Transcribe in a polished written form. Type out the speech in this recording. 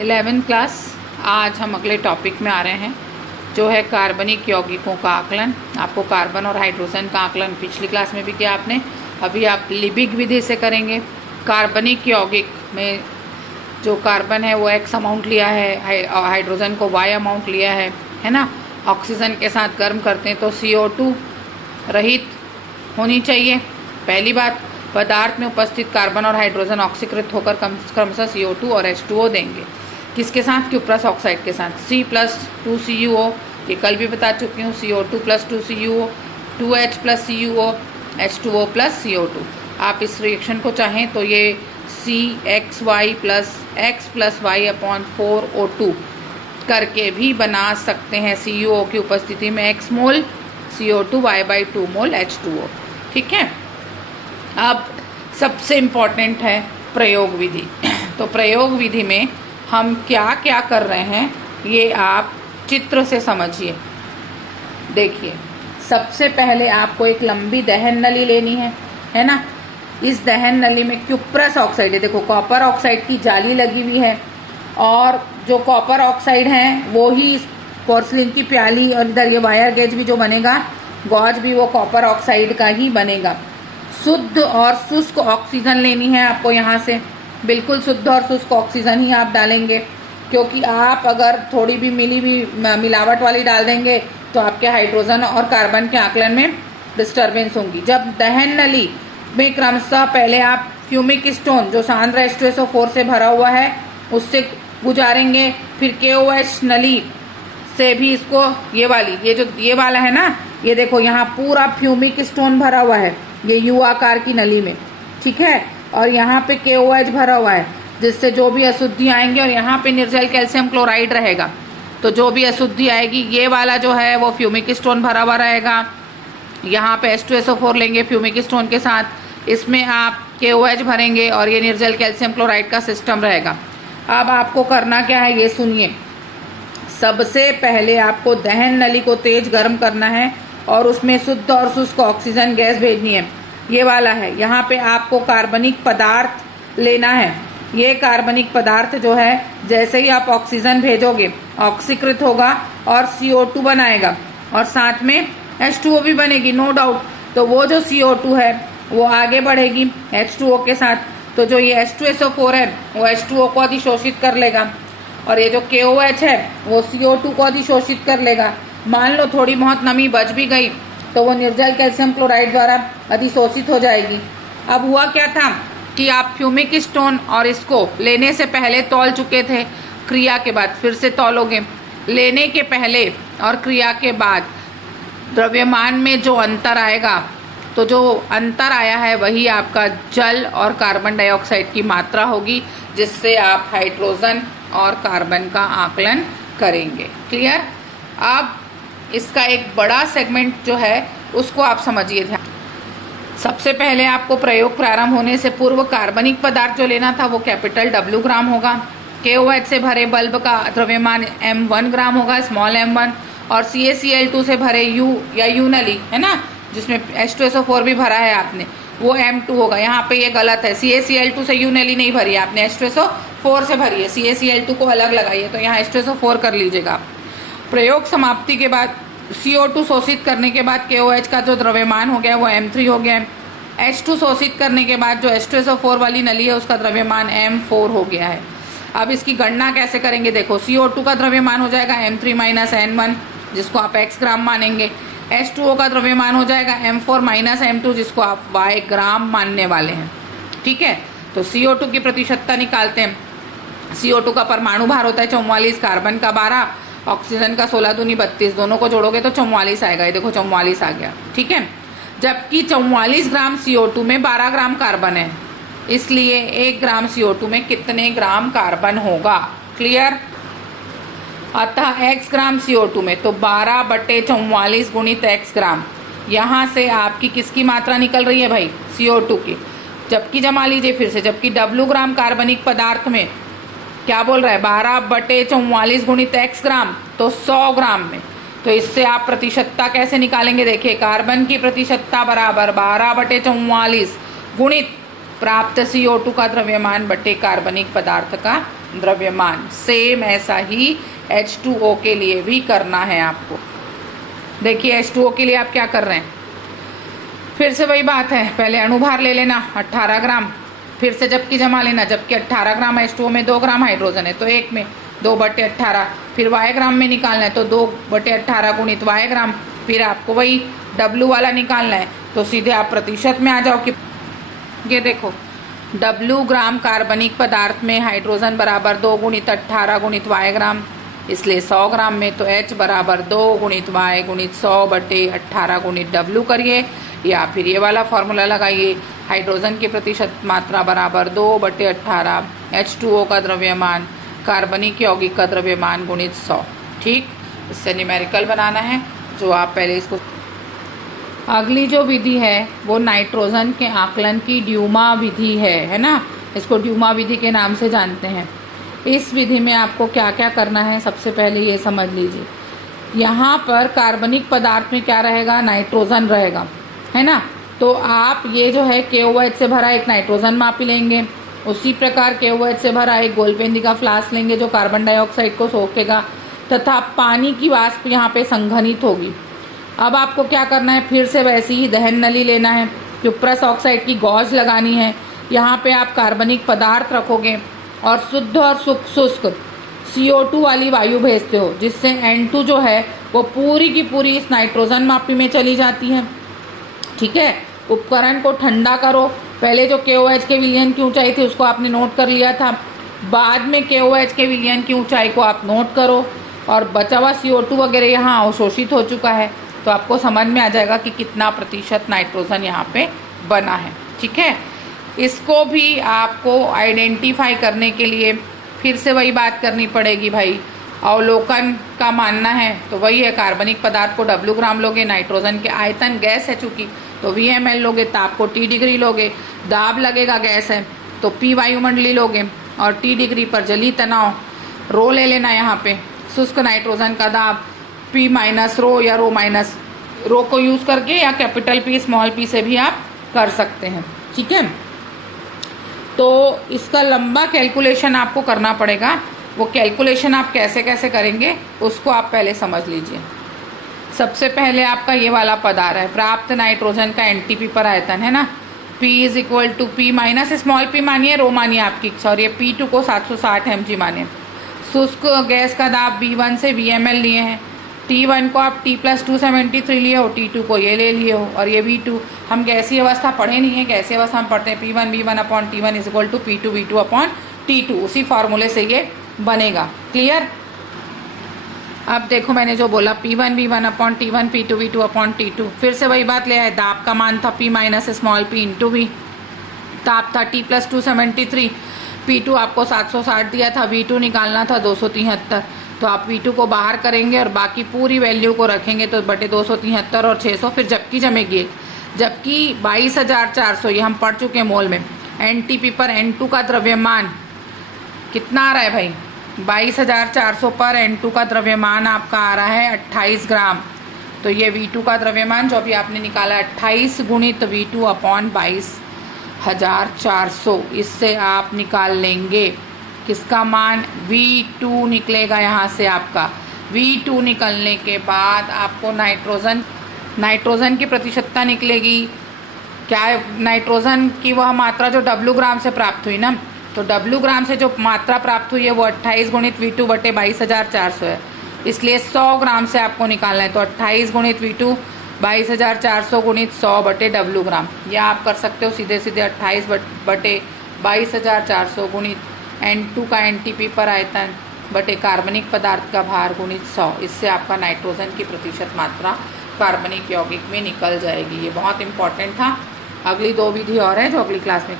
11th class. आज हम अगले टॉपिक में आ रहे हैं जो है कार्बनिक यौगिकों का आकलन। आपको कार्बन और हाइड्रोजन का आकलन पिछली क्लास में भी किया आपने, अभी आप लिबिक विधि से करेंगे। कार्बनिक यौगिक में जो कार्बन है वो x अमाउंट लिया है, हाइड्रोजन को y अमाउंट लिया है ना। ऑक्सीजन के साथ गर्म करते हैं तो CO2 रहित होनी चाहिए। पहली बात, पदार्थ में उपस्थित कार्बन और हाइड्रोजन ऑक्सीकृत होकर क्रमशः CO2 और H2O देंगे। किसके साथ? क्यूप्रस ऑक्साइड के साथ। C+2CuO, ये कल भी बता चुकी हूँ। CO2+2CuO, 2H + CuO, H2O + CO2। आप इस रिएक्शन को चाहें तो ये CXY + X + Y/4O2 करके भी बना सकते हैं। CuO की उपस्थिति में X मोल CO2, Y/2 मोल H2O। ठीक है। अब सबसे इम्पॉर्टेंट है प्रयोग विधि। तो प्रयोग विधि में हम क्या क्या कर रहे हैं ये आप चित्र से समझिए। देखिए, सबसे पहले आपको एक लंबी दहन नली लेनी है ना। इस दहन नली में क्यूप्रस ऑक्साइड है, देखो कॉपर ऑक्साइड की जाली लगी हुई है, और जो कॉपर ऑक्साइड है वो ही इस पोर्सिलिन की प्याली और इधर ये वायर गेज भी जो बनेगा, गॉज भी वो कॉपर ऑक्साइड का ही बनेगा। शुद्ध और शुष्क ऑक्सीजन लेनी है आपको यहाँ से, बिल्कुल शुद्ध और शुष्क ऑक्सीजन ही आप डालेंगे, क्योंकि आप अगर थोड़ी भी मिलावट वाली डाल देंगे तो आपके हाइड्रोजन और कार्बन के आकलन में डिस्टरबेंस होंगी। जब दहन नली में क्रमशः पहले आप फ्यूमिक स्टोन जो सांद्र H2SO4 से भरा हुआ है उससे गुजारेंगे, फिर KOH नली से भी इसको ये वाला है ना, ये देखो यहाँ पूरा फ्यूमिक स्टोन भरा हुआ है, ये U आकार की नली में, ठीक है। और यहाँ पे KOH भरा हुआ है, जिससे जो भी अशुद्धि आएंगे, और यहाँ पे निर्जल कैल्शियम क्लोराइड रहेगा, तो जो भी अशुद्धि आएगी ये वाला जो है वो फ्यूमिक स्टोन भरा हुआ रहेगा। यहाँ पे H2SO4 लेंगे फ्यूमिक स्टोन के साथ, इसमें आप KOH भरेंगे और ये निर्जल कैल्शियम क्लोराइड का सिस्टम रहेगा। अब आपको करना क्या है ये सुनिए। सबसे पहले आपको दहन नली को तेज गर्म करना है और उसमें शुद्ध और शुष्क ऑक्सीजन गैस भेजनी है। ये वाला है, यहाँ पे आपको कार्बनिक पदार्थ लेना है। ये कार्बनिक पदार्थ जो है जैसे ही आप ऑक्सीजन भेजोगे ऑक्सीकृत होगा और CO2 बनाएगा, और साथ में H2O भी बनेगी, नो डाउट। तो वो जो CO2 है वो आगे बढ़ेगी H2O के साथ, तो जो ये H2SO4 है वो H2O को अधिशोषित कर लेगा, और ये जो KOH है वो CO2 को अधिशोषित कर लेगा। मान लो थोड़ी बहुत नमी बच भी गई तो वो निर्जल कैल्शियम क्लोराइड द्वारा अधिशोषित हो जाएगी। अब हुआ क्या था कि आप फ्यूमिक स्टोन और इसको लेने से पहले तौल चुके थे, क्रिया के बाद फिर से तौलोगे। लेने के पहले और क्रिया के बाद द्रव्यमान में जो अंतर आएगा, तो जो अंतर आया है वही आपका जल और कार्बन डाइऑक्साइड की मात्रा होगी, जिससे आप हाइड्रोजन और कार्बन का आकलन करेंगे। क्लियर? अब इसका एक बड़ा सेगमेंट जो है उसको आप समझिए ध्यान। सबसे पहले आपको प्रयोग प्रारंभ होने से पूर्व कार्बनिक पदार्थ जो लेना था वो कैपिटल W ग्राम होगा। KOH से भरे बल्ब का द्रव्यमान M1 ग्राम होगा, स्मॉल m1, और CaCl2 से भरे U नली है ना, जिसमें H2SO4 भी भरा है आपने, वो M2 होगा। यहाँ पे ये गलत है, CaCl2 से U नली नहीं भरी है आपने, H2SO4 से भरी है। CaCl2 को अलग लगाइए, तो यहाँ H2SO4 कर लीजिएगा आप। प्रयोग समाप्ति के बाद CO2 शोषित करने के बाद KOH का जो द्रव्यमान हो गया वो M3 हो गया है। H2 शोषित करने के बाद जो H2SO4 वाली नली है उसका द्रव्यमान M4 हो गया है। अब इसकी गणना कैसे करेंगे? देखो, CO2 का द्रव्यमान हो जाएगा M3 - N1, जिसको आप X ग्राम मानेंगे। H2O का द्रव्यमान हो जाएगा M4 - M2, जिसको आप Y ग्राम मानने वाले हैं। ठीक है, तो CO2 की प्रतिशतता निकालते हैं। CO2 का परमाणु भार होता है 44, कार्बन का 12, ऑक्सीजन का 16 दूनी 32, दोनों को जोड़ोगे तो 44 आएगा। ये देखो 44 आ गया। ठीक है, जबकि 44 ग्राम CO2 में 12 ग्राम कार्बन है, इसलिए 1 ग्राम CO2 में कितने ग्राम कार्बन होगा? क्लियर? अतः X ग्राम CO2 में तो 12/44 गुणित X ग्राम, यहाँ से आपकी किसकी मात्रा निकल रही है भाई? CO2 की। जबकि जमा लीजिए फिर से, जबकि W ग्राम कार्बनिक पदार्थ में क्या बोल रहा है? 12/44 गुणित X ग्राम, तो 100 ग्राम में। तो इससे आप प्रतिशतता कैसे निकालेंगे? देखिए, कार्बन की प्रतिशतता बराबर 12/44 गुणित प्राप्त CO2 का द्रव्यमान बटे कार्बनिक पदार्थ का द्रव्यमान। सेम ऐसा ही H2O के लिए भी करना है आपको। देखिए H2O के लिए आप क्या कर रहे हैं, फिर से वही बात है, पहले अणुभार ले लेना 18 ग्राम, फिर से जबकि जमा लेना, जबकि 18 ग्राम H2O में 2 ग्राम हाइड्रोजन है तो 1 में 2/18, फिर वाई ग्राम में निकालना है तो 2/18 गुणित वाई ग्राम, फिर आपको वही W वाला निकालना है तो सीधे आप प्रतिशत में आ जाओ कि ये देखो W ग्राम कार्बनिक पदार्थ में हाइड्रोजन बराबर 2 गुणित 18 गुणित वाई ग्राम, इसलिए 100 ग्राम में तो H बराबर 2 गुणित वाई गुणित 100/18 गुणित W करिए, या फिर ये वाला फॉर्मूला लगाइए, हाइड्रोजन की प्रतिशत मात्रा बराबर 2/18 H2O का द्रव्यमान कार्बनिक यौगिक का द्रव्यमान गुणित 100। ठीक, इससे न्यूमेरिकल बनाना है जो आप पहले इसको। अगली जो विधि है वो नाइट्रोजन के आकलन की ड्यूमा विधि है ना, इसको ड्यूमा विधि के नाम से जानते हैं। इस विधि में आपको क्या क्या करना है, सबसे पहले ये समझ लीजिए। यहाँ पर कार्बनिक पदार्थ में क्या रहेगा, नाइट्रोजन रहेगा, है ना। तो आप ये जो है KOH से भरा एक नाइट्रोजन मापी लेंगे, उसी प्रकार KOH से भरा एक गोलपेंदी का फ्लास्क लेंगे जो कार्बन डाइऑक्साइड को सोखेगा तथा पानी की वाष्प यहाँ पे संघनित होगी। अब आपको क्या करना है, फिर से वैसी ही दहन नली लेना है, क्यूप्रस ऑक्साइड की गॉज लगानी है, यहाँ पे आप कार्बनिक पदार्थ रखोगे और शुद्ध और शुष्क CO2 वाली वायु भेजते हो, जिससे N2 जो है वो पूरी की पूरी इस नाइट्रोजन मापी में चली जाती है। ठीक है, उपकरण को ठंडा करो, पहले जो KOH के विलयन की ऊंचाई थी उसको आपने नोट कर लिया था, बाद में KOH के विलयन की ऊंचाई को आप नोट करो, और बचा हुआ CO2 वगैरह यहाँ अवशोषित हो चुका है तो आपको समझ में आ जाएगा कि कितना प्रतिशत नाइट्रोजन यहाँ पे बना है। ठीक है, इसको भी आपको आइडेंटिफाई करने के लिए फिर से वही बात करनी पड़ेगी भाई। अवलोकन का मानना है तो वही है, कार्बनिक पदार्थ को W ग्राम लोगे, नाइट्रोजन के आयतन गैस है चूँकि तो VmL लोगे, ताप को T डिग्री लोगे, दाब लगेगा गैस है तो P वायुमंडली लोगे, और T डिग्री पर जलीय तनाव रो ले लेना यहाँ पे, शुष्क नाइट्रोजन का दाब P माइनस रो या रो माइनस रो को यूज़ करके, या कैपिटल P स्मॉल p से भी आप कर सकते हैं। ठीक है, तो इसका लंबा कैलकुलेशन आपको करना पड़ेगा। वो कैलकुलेशन आप कैसे कैसे करेंगे उसको आप पहले समझ लीजिए। सबसे पहले आपका ये वाला पद आ रहा है, प्राप्त नाइट्रोजन का NTP पर आयतन है ना, P = P minus small p मानिए, रो मानिए आपकी इच्छा, और ये P2 को 760 mg मानिए। शुष्क गैस का दाब V1 से VmL लिए हैं, T1 को आप T+273 लिए हो, T2 को ये ले लिए हो, और ये V2 हम गैसीय अवस्था पढ़े नहीं है, गैसीय अवस्था हम पढ़ते हैं P1 V1/T1 = P2 V2/T2, उसी फार्मूले से ये बनेगा। क्लियर। अब देखो मैंने जो बोला P1 V1/T1 P2 V2/T2, फिर से वही बात ले आए, दाब का मान था P minus small p into V, ताप था T+273, P2 आपको 760 दिया था, V2 निकालना था 273, तो आप V2 को बाहर करेंगे और बाकी पूरी वैल्यू को रखेंगे तो बटे 273 और 600, फिर जबकि जमेगी, जबकि 22,400 ये हम पढ़ चुके हैं मोल में। NTP पर N2 का द्रव्यमान कितना आ रहा है भाई, 22,400 पर N2 का द्रव्यमान आपका आ रहा है 28 ग्राम। तो ये V2 का द्रव्यमान जो अभी आपने निकाला 28 गुणित V2/22,400, इससे आप निकाल लेंगे किसका मान, V2 निकलेगा यहाँ से आपका। V2 निकलने के बाद आपको नाइट्रोजन की प्रतिशतता निकलेगी। क्या है, नाइट्रोजन की वह मात्रा जो W ग्राम से प्राप्त हुई ना, तो W ग्राम से जो मात्रा प्राप्त हुई है वो 28 गुणित V2/22,400 है, इसलिए 100 ग्राम से आपको निकालना है। तो 28 गुणित V2/22,400 गुणित 100/W ग्राम, या आप कर सकते हो सीधे सीधे 28/22,400 गुणित N2 का NTP पर आयतन बटे कार्बनिक पदार्थ का भार गुणित 100, इससे आपका नाइट्रोजन की प्रतिशत मात्रा कार्बनिक यौगिक में निकल जाएगी। ये बहुत इंपॉर्टेंट था। अगली 2 विधि और है जो अगली क्लास में